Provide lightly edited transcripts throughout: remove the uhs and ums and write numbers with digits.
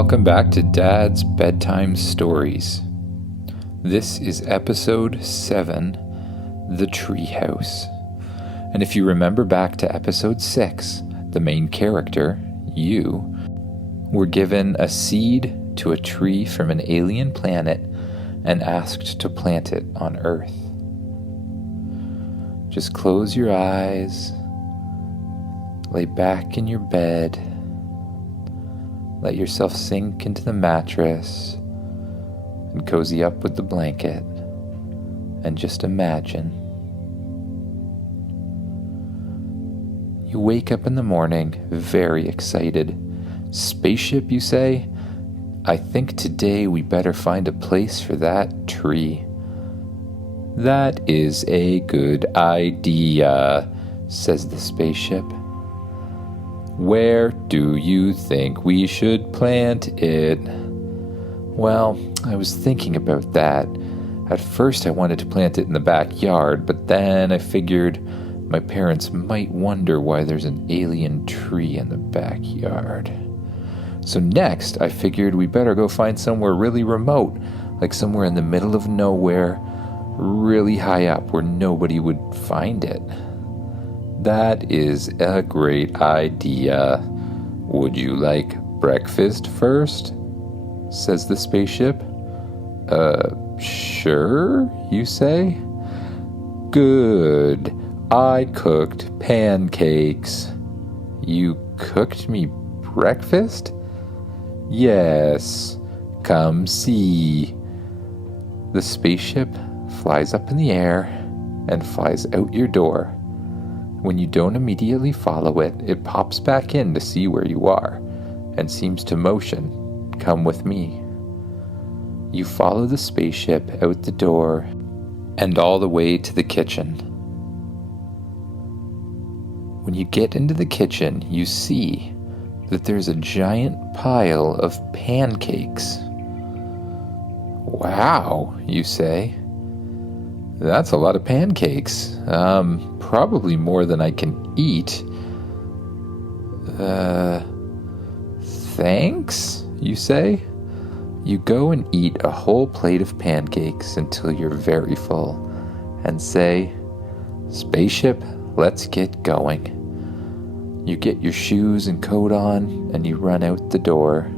Welcome back to Dad's Bedtime Stories. This is episode 7, The Treehouse. And if you remember back to episode 6, the main character, you, were given a seed to a tree from an alien planet and asked to plant it on Earth. Just close your eyes, lay back in your bed, let yourself sink into the mattress and cozy up with the blanket, and just imagine. You wake up in the morning very excited. Spaceship, you say? I think today we better find a place for that tree. That is a good idea, says the spaceship. Where do you think we should plant it? Well, I was thinking about that. At first I wanted to plant it in the backyard, but then I figured my parents might wonder why there's an alien tree in the backyard. So next I figured we better go find somewhere really remote, like somewhere in the middle of nowhere, really high up where nobody would find it. That is a great idea. Would you like breakfast first? Says the spaceship. Sure, you say? Good. I cooked pancakes. You cooked me breakfast? Yes. Come see. The spaceship flies up in the air and flies out your door. When you don't immediately follow it, it pops back in to see where you are and seems to motion, "Come with me." You follow the spaceship out the door and all the way to the kitchen. When you get into the kitchen, you see that there's a giant pile of pancakes. Wow, you say. That's a lot of pancakes. Probably more than I can eat. Thanks, you say. You go and eat a whole plate of pancakes until you're very full and say, "Spaceship, let's get going." You get your shoes and coat on and you run out the door.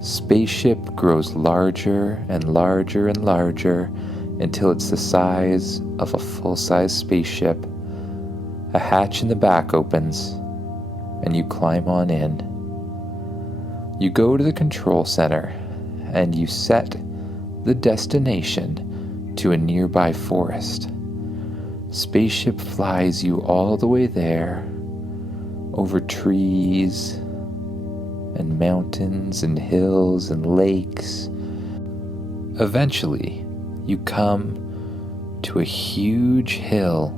Spaceship grows larger and larger and larger until it's the size of a full-size spaceship. A hatch in the back opens, and you climb on in. You go to the control center, and you set the destination to a nearby forest. Spaceship flies you all the way there, over trees, and mountains, and hills, and lakes. Eventually, you come to a huge hill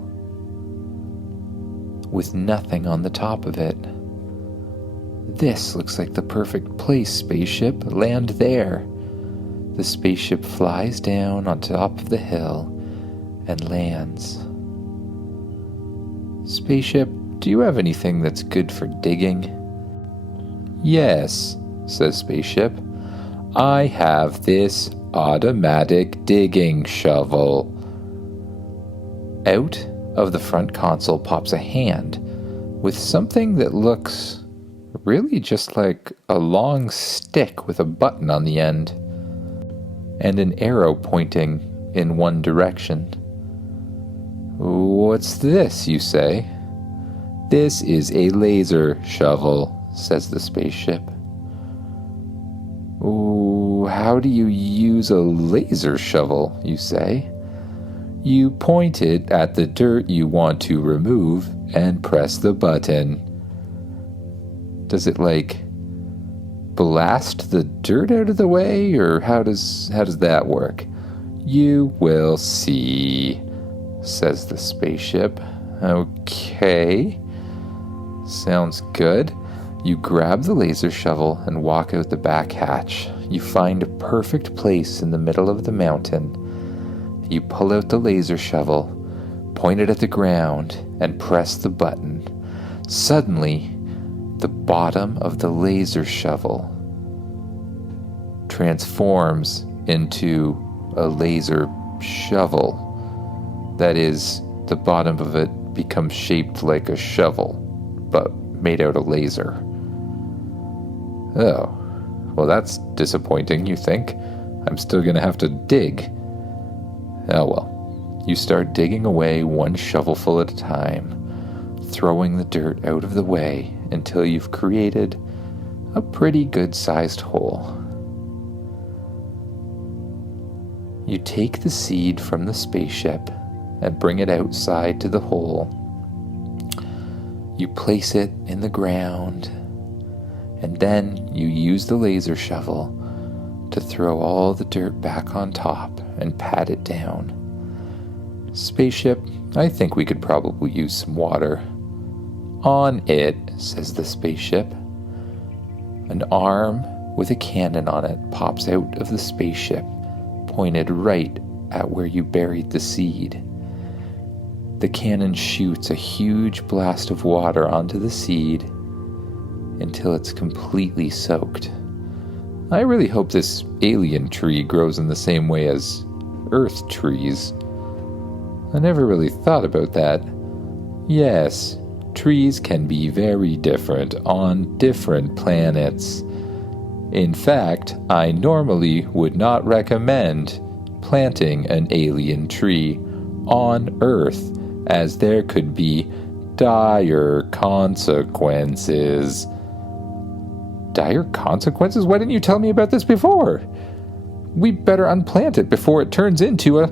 with nothing on the top of it. This looks like the perfect place, spaceship. Land there. The spaceship flies down on top of the hill and lands. Spaceship, do you have anything that's good for digging? Yes, says Spaceship. I have this automatic digging shovel. Out of the front console pops a hand with something that looks really just like a long stick with a button on the end and an arrow pointing in one direction. What's this, you say? This is a laser shovel, says the spaceship. How do you use a laser shovel, you say? You point it at the dirt you want to remove and press the button. Does it, blast the dirt out of the way, or how does that work? You will see, says the spaceship. Okay. Sounds good. You grab the laser shovel and walk out the back hatch. You find a perfect place in the middle of the mountain. You pull out the laser shovel, point it at the ground, and press the button. Suddenly, the bottom of the laser shovel transforms into a laser shovel. That is, the bottom of it becomes shaped like a shovel, but made out of laser. Oh, well, that's disappointing, you think? I'm still gonna have to dig. Oh well. You start digging away one shovelful at a time, throwing the dirt out of the way until you've created a pretty good-sized hole. You take the seed from the spaceship and bring it outside to the hole. You place it in the ground, and then you use the laser shovel to throw all the dirt back on top and pat it down. Spaceship, I think we could probably use some water. On it, says the spaceship. An arm with a cannon on it pops out of the spaceship, pointed right at where you buried the seed. The cannon shoots a huge blast of water onto the seed until it's completely soaked. I really hope this alien tree grows in the same way as Earth trees. I never really thought about that. Yes, trees can be very different on different planets. In fact, I normally would not recommend planting an alien tree on Earth, as there could be dire consequences. Dire consequences? Why didn't you tell me about this before? We better unplant it before it turns into a...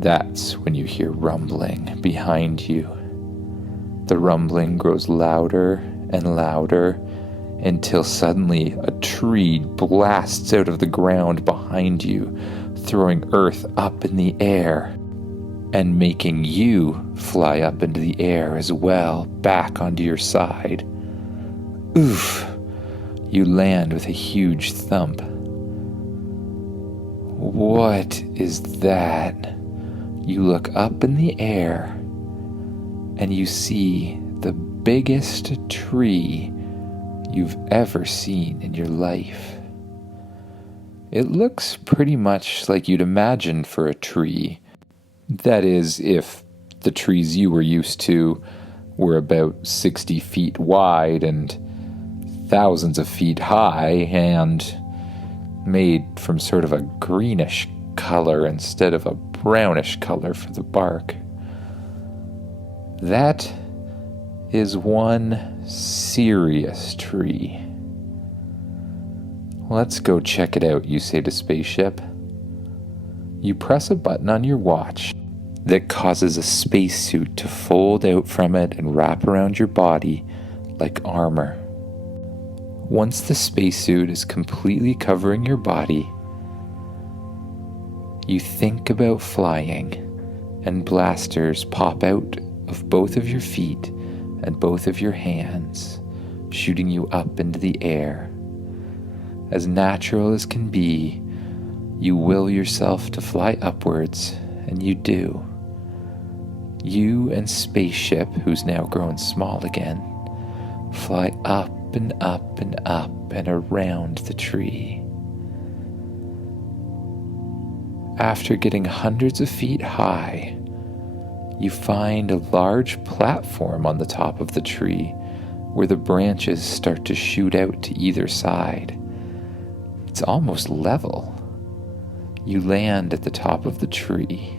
That's when you hear rumbling behind you. The rumbling grows louder and louder until suddenly a tree blasts out of the ground behind you, throwing earth up in the air and making you fly up into the air as well, back onto your side. Oof! You land with a huge thump. What is that? You look up in the air and you see the biggest tree you've ever seen in your life. It looks pretty much like you'd imagine for a tree. That is, if the trees you were used to were about 60 feet wide and thousands of feet high and made from sort of a greenish color instead of a brownish color for the bark. That is one serious tree. Let's go check it out, you say to Spaceship. You press a button on your watch that causes a spacesuit to fold out from it and wrap around your body like armor. Once the spacesuit is completely covering your body, you think about flying, and blasters pop out of both of your feet and both of your hands, shooting you up into the air. As natural as can be, you will yourself to fly upwards, and you do. You and Spaceship, who's now grown small again, fly up and up and up and around the tree. After getting hundreds of feet high, you find a large platform on the top of the tree where the branches start to shoot out to either side. It's almost level. You land at the top of the tree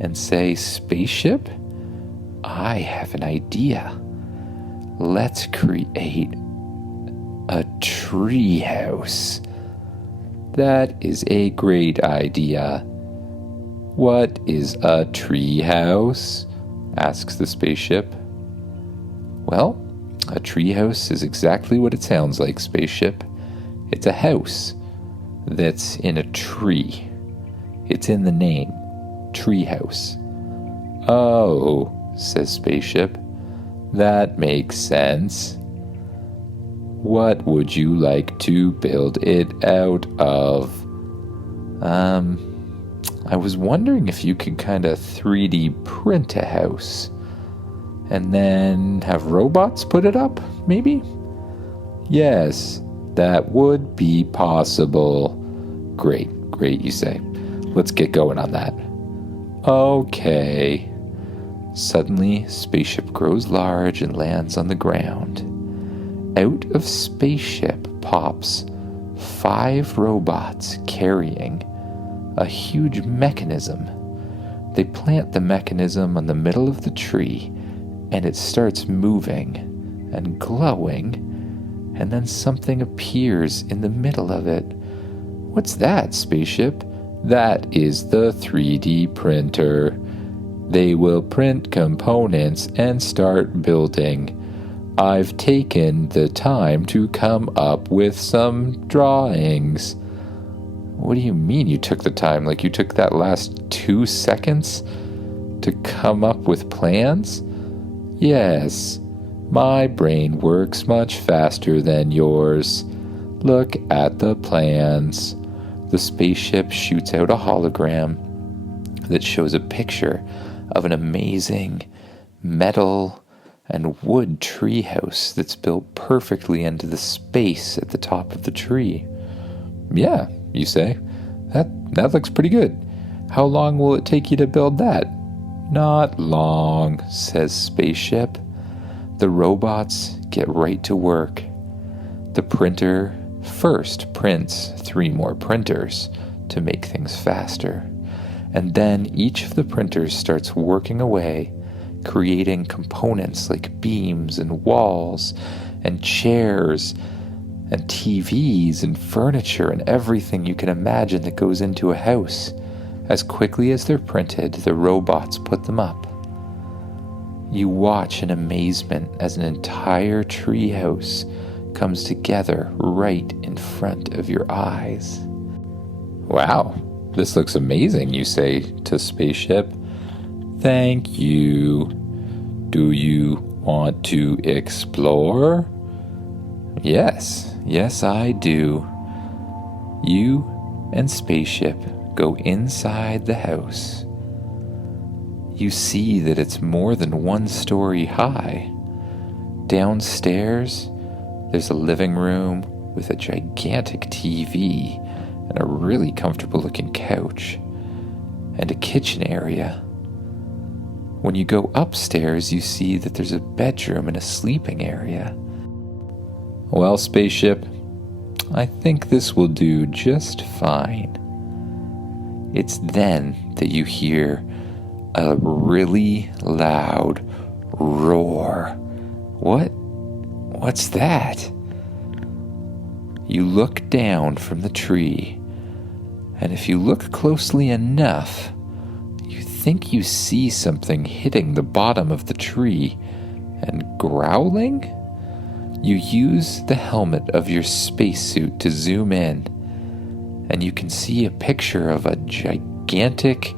and say, Spaceship, I have an idea. Let's create a tree house. That is a great idea. What is a tree house? Asks the Spaceship. Well, a tree house is exactly what it sounds like, Spaceship. It's a house that's in a tree. It's in the name, tree house. Oh, says Spaceship. That makes sense. What would you like to build it out of? I was wondering if you could kind of 3D print a house and then have robots put it up, maybe? Yes, that would be possible. Great, you say. Let's get going on that. Okay. Suddenly, spaceship grows large and lands on the ground. Out of spaceship pops 5 robots carrying a huge mechanism. They plant the mechanism on the middle of the tree, and it starts moving and glowing, and then something appears in the middle of it. What's that, spaceship? That is the 3D printer. They will print components and start building. I've taken the time to come up with some drawings. What do you mean you took the time? Like you took that last 2 seconds to come up with plans? Yes, my brain works much faster than yours. Look at the plans. The spaceship shoots out a hologram that shows a picture of an amazing metal and wood treehouse that's built perfectly into the space at the top of the tree. Yeah, you say. That looks pretty good. How long will it take you to build that? Not long, says spaceship. The robots get right to work. The printer first prints 3 more printers to make things faster. And then each of the printers starts working away, creating components like beams and walls and chairs and TVs and furniture and everything you can imagine that goes into a house. As quickly as they're printed, the robots put them up. You watch in amazement as an entire treehouse comes together right in front of your eyes. Wow, this looks amazing, you say to spaceship. Thank you. Do you want to explore? Yes, I do. You and spaceship go inside the house. You see that it's more than 1 story high. Downstairs, there's a living room with a gigantic TV and a really comfortable looking couch and a kitchen area. When you go upstairs, you see that there's a bedroom and a sleeping area. Well, spaceship, I think this will do just fine. It's then that you hear a really loud roar. What's that? You look down from the tree, and if you look closely enough, you think you see something hitting the bottom of the tree and growling? You use the helmet of your spacesuit to zoom in, and you can see a picture of a gigantic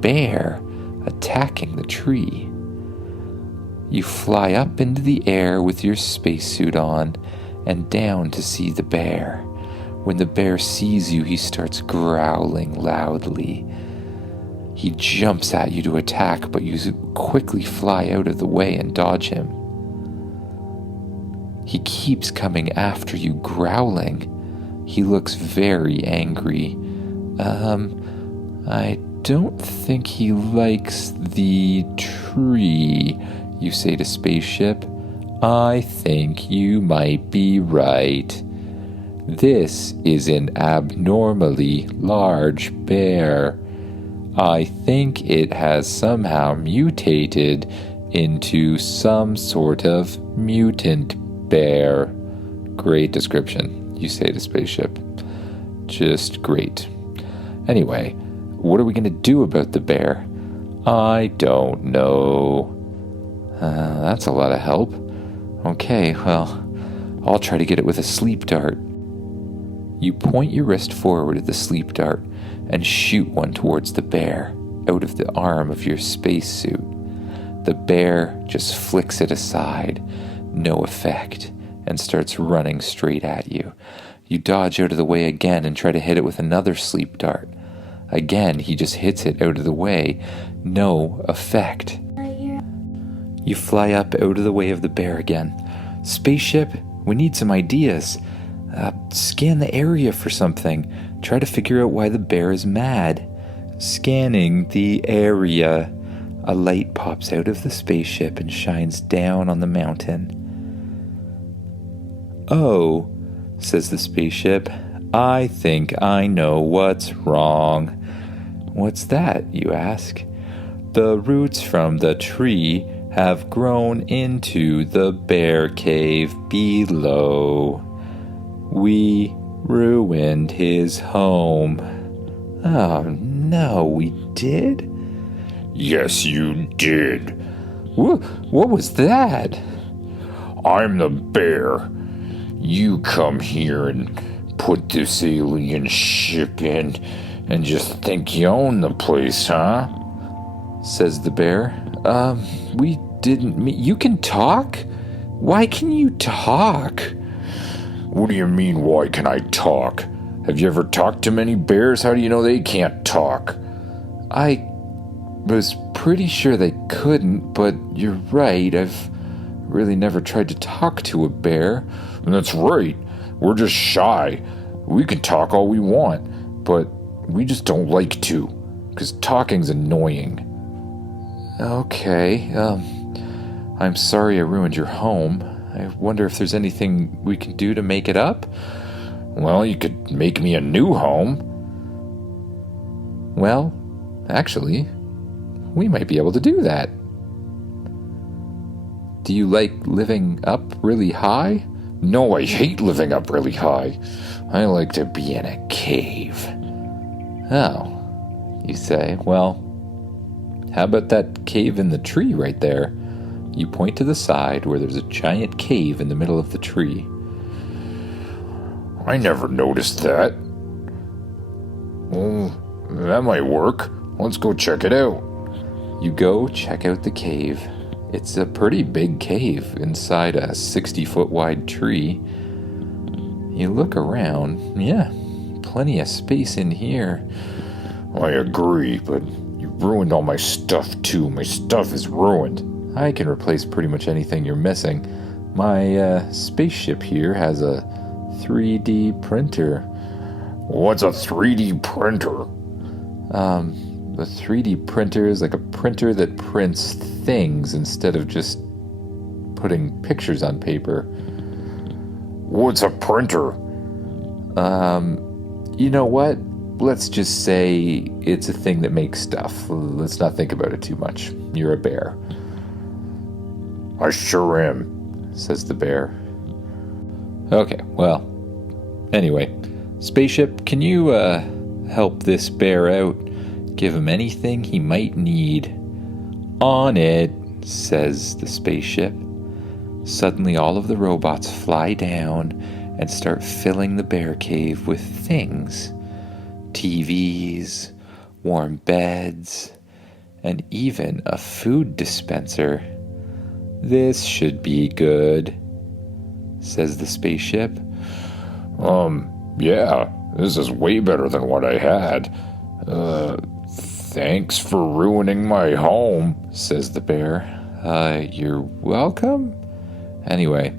bear attacking the tree. You fly up into the air with your spacesuit on and down to see the bear. When the bear sees you, he starts growling loudly. He jumps at you to attack, but you quickly fly out of the way and dodge him. He keeps coming after you, growling. He looks very angry. I don't think he likes the tree, you say to spaceship. I think you might be right. This is an abnormally large bear. I think it has somehow mutated into some sort of mutant bear. Great description, you say to spaceship. Just great. Anyway, what are we going to do about the bear? I don't know. That's a lot of help. Okay, well, I'll try to get it with a sleep dart. You point your wrist forward at the sleep dart and shoot one towards the bear out of the arm of your spacesuit. The bear just flicks it aside, no effect, and starts running straight at you. You dodge out of the way again and try to hit it with another sleep dart. Again, he just hits it out of the way, no effect. You fly up out of the way of the bear again. Spaceship, we need some ideas. Scan the area for something. Try to figure out why the bear is mad. Scanning the area. A light pops out of the spaceship and shines down on the mountain. "Oh," says the spaceship, "I think I know what's wrong." "What's that?" you ask. "The roots from the tree have grown into the bear cave below. We ruined his home." "Oh no, we did?" "Yes, you did." What was that?" "I'm the bear. You come here and put this alien ship in and just think you own the place, huh?" says the bear. We didn't mean... You can talk? Why can you talk?" "What do you mean, why can I talk? Have you ever talked to many bears? How do you know they can't talk?" "I was pretty sure they couldn't, but you're right. I've really never tried to talk to a bear." "That's right. We're just shy. We can talk all we want, but we just don't like to, because talking's annoying." "Okay, I'm sorry I ruined your home. I wonder if there's anything we can do to make it up?" "Well, you could make me a new home." "Well, actually, we might be able to do that." "Do you like living up really high?" "No, I hate living up really high. I like to be in a cave." "Oh," you say. "Well, how about that cave in the tree right there?" You point to the side where there's a giant cave in the middle of the tree. "I never noticed that." "Well, that might work. Let's go check it out." You go check out the cave. It's a pretty big cave inside a 60-foot wide tree. You look around. Yeah, plenty of space in here. "I agree, but you ruined all my stuff too. My stuff is ruined." "I can replace pretty much anything you're missing. My spaceship here has a 3D printer." "What's a 3D printer?" The 3D printer is like a printer that prints things instead of just putting pictures on paper. "What's a printer?" You know what? Let's just say it's a thing that makes stuff. Let's not think about it too much. You're a bear." "I sure am," says the bear. "Okay, well, anyway, spaceship, can you help this bear out? Give him anything he might need." "On it," says the spaceship. Suddenly all of the robots fly down and start filling the bear cave with things. TVs, warm beds, and even a food dispenser. "This should be good," says the spaceship. Yeah, this is way better than what I had. Thanks for ruining my home," says the bear. You're welcome. Anyway,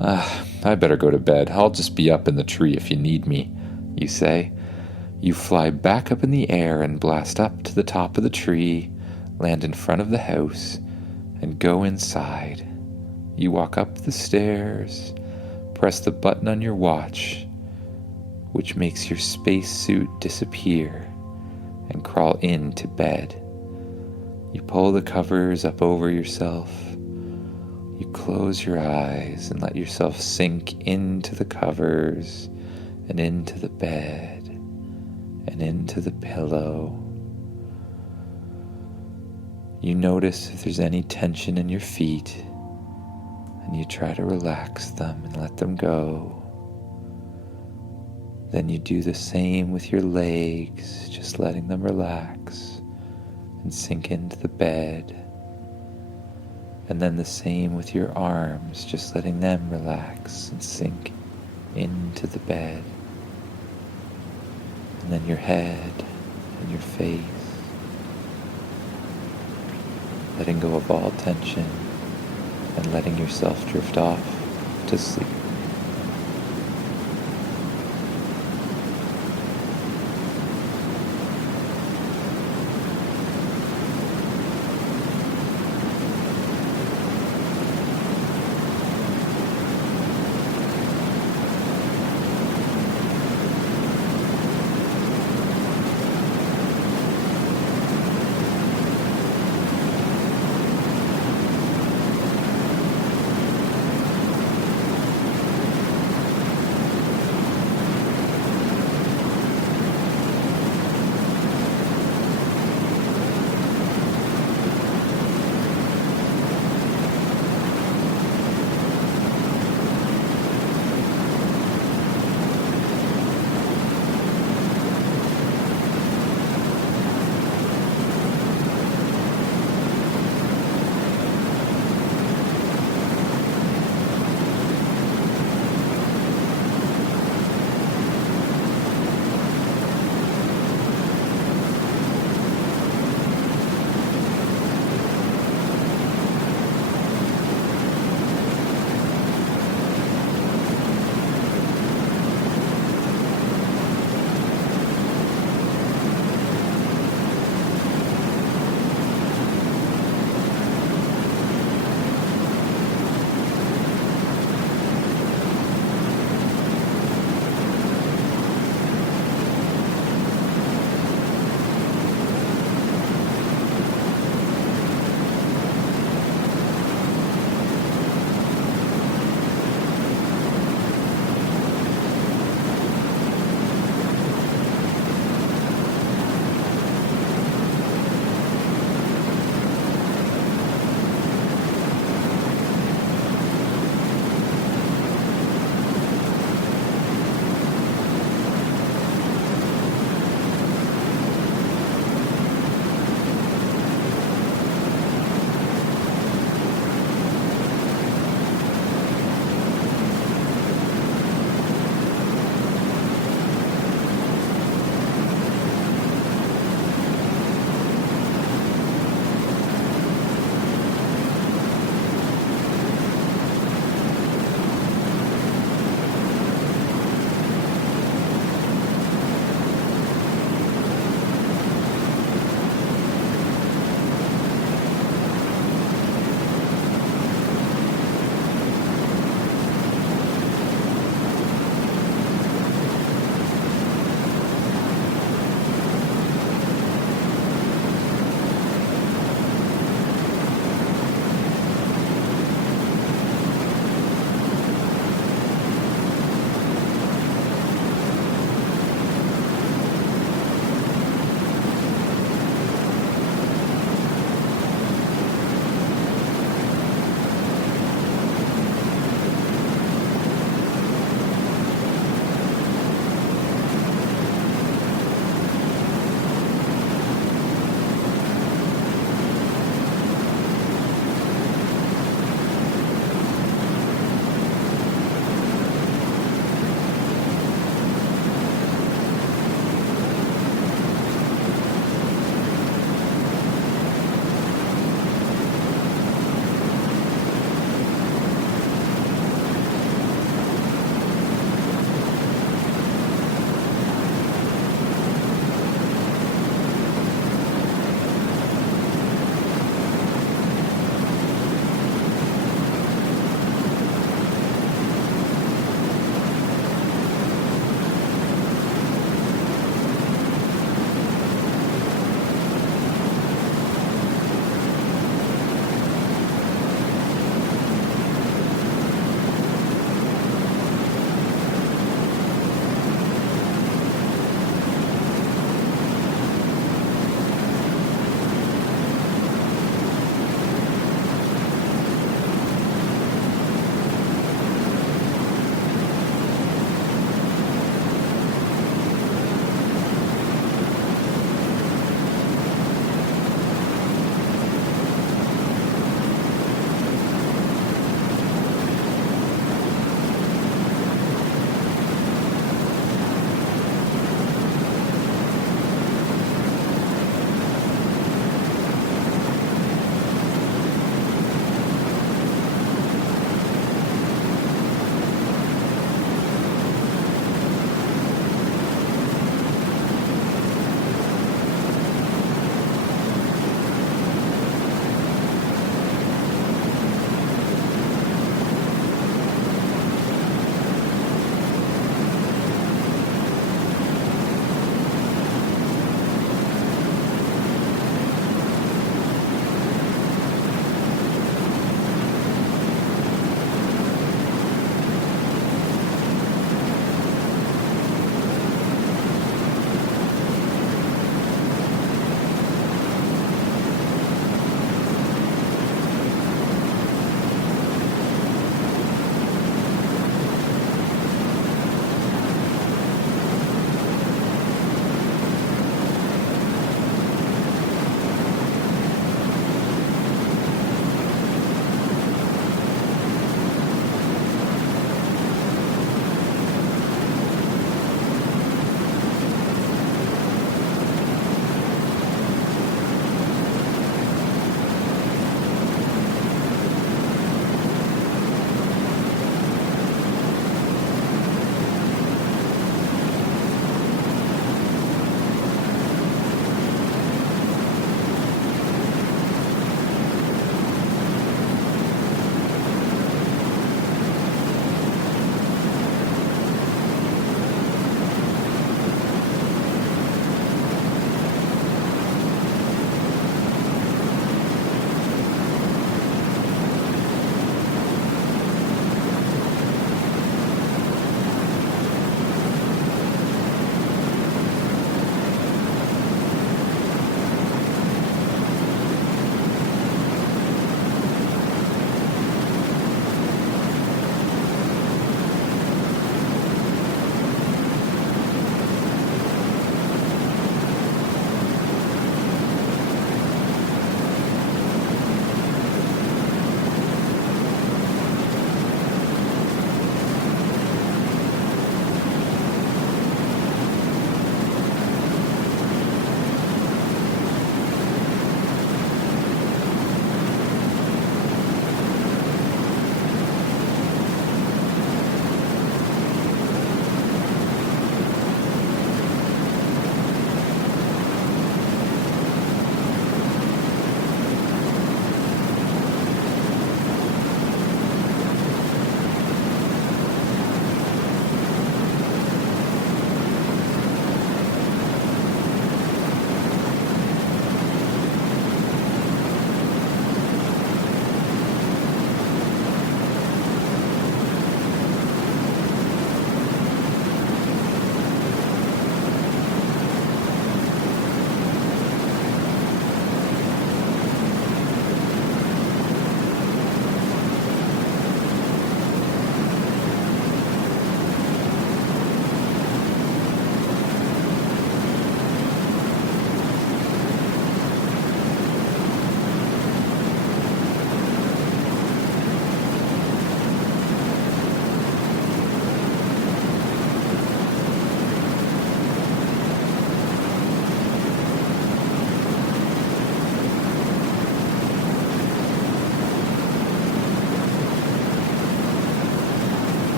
I better go to bed. I'll just be up in the tree if you need me," you say. You fly back up in the air and blast up to the top of the tree, land in front of the house, and go inside. You walk up the stairs, press the button on your watch, which makes your spacesuit disappear, and crawl into bed. You pull the covers up over yourself. You close your eyes and let yourself sink into the covers and into the bed and into the pillow. You notice if there's any tension in your feet, and you try to relax them and let them go. Then you do the same with your legs, just letting them relax and sink into the bed. And then the same with your arms, just letting them relax and sink into the bed. And then your head and your face, letting go of all tension and letting yourself drift off to sleep.